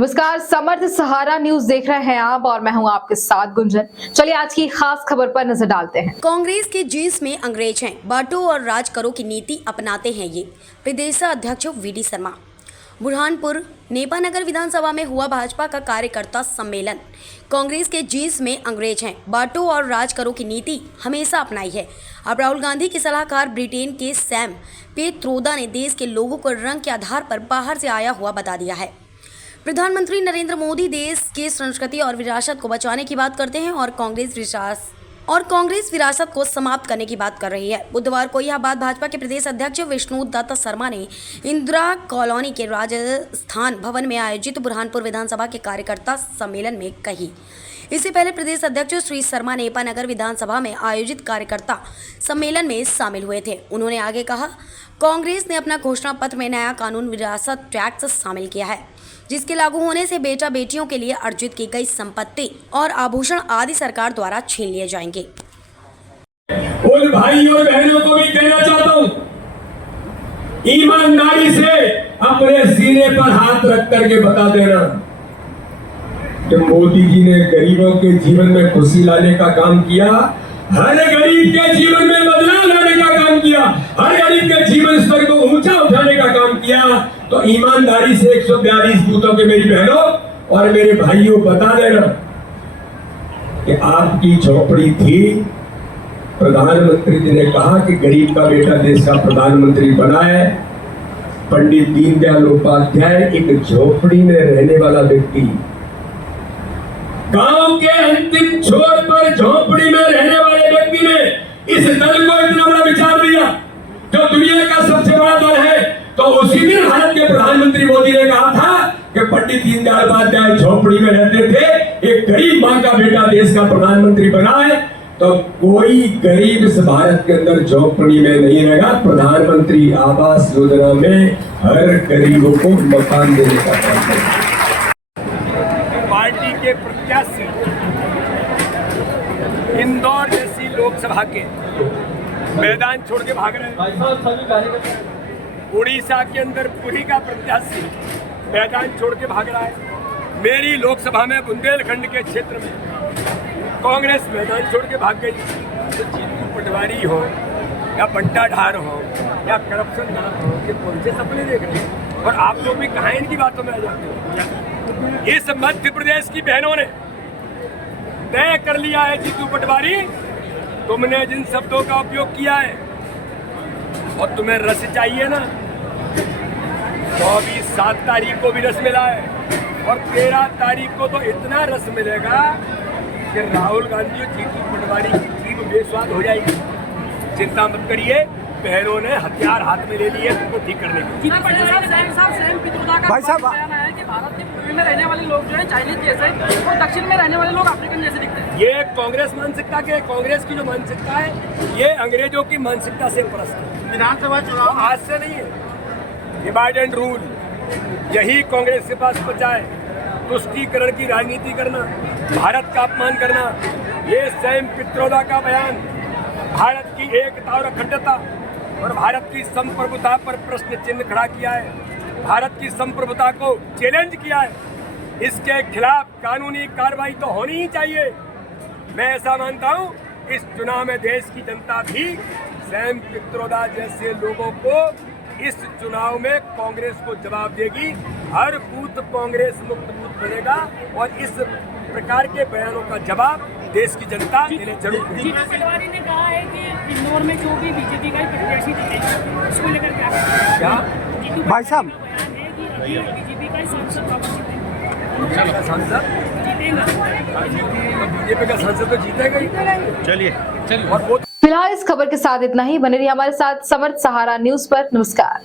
नमस्कार, समर्थ सहारा न्यूज देख रहे हैं आप और मैं हूं आपके साथ गुंजन। चलिए आज की खास खबर पर नजर डालते हैं। कांग्रेस के जीस में अंग्रेज हैं, बांटो और राज करो की नीति अपनाते हैं ये प्रदेश अध्यक्ष वीडी शर्मा। बुरहानपुर नेपानगर विधानसभा में हुआ भाजपा का कार्यकर्ता सम्मेलन। कांग्रेस के जीस में अंग्रेज हैं, बांटो और राज करो की नीति हमेशा अपनाई है। अब राहुल गांधी के सलाहकार ब्रिटेन के सैम पेत्रोदा ने देश के लोगों को रंग के आधार पर बाहर से आया हुआ बता दिया है। प्रधानमंत्री नरेंद्र मोदी देश के संस्कृति और विरासत को बचाने की बात करते हैं और कांग्रेस विरासत को समाप्त करने की बात कर रही है। बुधवार को यह बात भाजपा के प्रदेश अध्यक्ष विष्णु दत्त शर्मा ने इंदिरा कॉलोनी के राजस्थान भवन में आयोजित बुरहानपुर विधानसभा के कार्यकर्ता सम्मेलन में कही। इससे पहले प्रदेश अध्यक्ष श्री शर्मा नेपानगर विधानसभा में आयोजित कार्यकर्ता सम्मेलन में शामिल हुए थे। उन्होंने आगे कहा, कांग्रेस ने अपना घोषणा पत्र में नया कानून विरासत टैक्स शामिल किया है, जिसके लागू होने से बेटा बेटियों के लिए अर्जित की गई संपत्ति और आभूषण आदि सरकार द्वारा छीन लिए जाएंगे। उन भाई और बहनों को भी कहना चाहता हूं, ईमानदारी से अपने सीने पर हाथ रख करके बता देना कि मोदी जी ने गरीबों के जीवन में खुशी लाने का काम किया, हर गरीब के जीवन में बदलाव लाने का काम किया, हर गरीब के जीवन स्तर को ऊंचा उठाने का काम किया। तो ईमानदारी से 142 बूथों के मेरी बहनों और मेरे भाइयों बता देना कि आपकी झोपड़ी थी, प्रधानमंत्री जी ने कहा कि गरीब का बेटा देश का प्रधानमंत्री बना है। पंडित दीनदयाल उपाध्याय एक झोपड़ी में रहने वाला व्यक्ति, गांव के अंतिम छोर पर झोपड़ी में रहने वाले व्यक्ति ने इस दल को इतना बड़ा विचार दिया जो दुनिया का सबसे बड़ा दल है। तो उसी दिन भारत के प्रधानमंत्री मोदी ने कहा था कि पंडित दीनदयाल उपाध्याय झोपड़ी में रहते थे, एक गरीब मां का बेटा देश का प्रधानमंत्री बना है। तो कोई गरीब इस भारत के अंदर झोपड़ी में नहीं रहेगा। प्रधानमंत्री आवास योजना में हर गरीबों को मकान देने का काम करेगा। पार्टी के प्रत्याशी इंदौर जैसी लोकसभा के मैदान छोड़ के भाग रहे हैं। उड़ीसा के अंदर पुरी का प्रत्याशी मैदान छोड़ के भाग रहा है। मेरी लोकसभा में बुंदेलखंड के क्षेत्र में कांग्रेस मैदान छोड़ के भाग गई। तो जीतू पटवारी हो या बंटा ढार हो या करप्शन ना हो, ये कौन से सपने देख रहे हैं? और आप लोग भी कहाँ इनकी बातों में आ जाते हो? इस मध्य प्रदेश की बहनों ने तय कर लिया है, जीतू पटवारी तुमने जिन शब्दों का उपयोग किया है और तुम्हें रस चाहिए ना, तो अभी 7 तारीख को भी रस मिला है और 13 तारीख को तो इतना रस मिलेगा कि राहुल गांधी और जीतू पटवारी की जीभ बेस्वाद हो जाएगी। चिंता मत करिए, बहनों ने हथियार हाथ में ले लिए तुमको ठीक करने के। भाई साहब है कि भारत के पूर्वी में रहने वाले लोग जो है चाइनीज जैसे और दक्षिण में रहने वाले लोग अफ्रीकन जैसे दिखते हैं। ये कांग्रेस मानसिकता के, कांग्रेस की जो मानसिकता है ये अंग्रेजों की मानसिकता से परस्त है। विधानसभा चुनाव आज से नहीं है, डिवाइड एंड रूल यही कांग्रेस के पास बचा है। तुष्टीकरण की राजनीति करना, भारत का अपमान करना, ये सैम पित्रोदा का बयान भारत की एकता और अखंडता और भारत की संप्रभुता पर प्रश्न चिन्ह खड़ा किया है। भारत की संप्रभुता को चैलेंज किया है। इसके खिलाफ कानूनी कार्रवाई तो होनी ही चाहिए। मैं ऐसा मानता हूं, इस चुनाव में देश की जनता भी सैम पित्रोदा जैसे लोगों को इस चुनाव में कांग्रेस को जवाब देगी। हर बूथ कांग्रेस मुक्त बूथ बनेगा और इस प्रकार के बयानों का जवाब देश की जनता इन्हें जरूर देगी। जीतू पटवारी ने कहा है कि इंदौर में जो भी बीजेपी का प्रत्याशी जीतेगा उसको लेकर क्या भाई साहब बयान है कि अभी बीजेपी का सांसद वापस का सांसद जीतेगा, बीजेपी का सांसद तो जीतेगा ही। चलिए और फिलहाल इस खबर के साथ इतना ही। बने रहिए हमारे साथ समर्थ सहारा न्यूज पर। नमस्कार।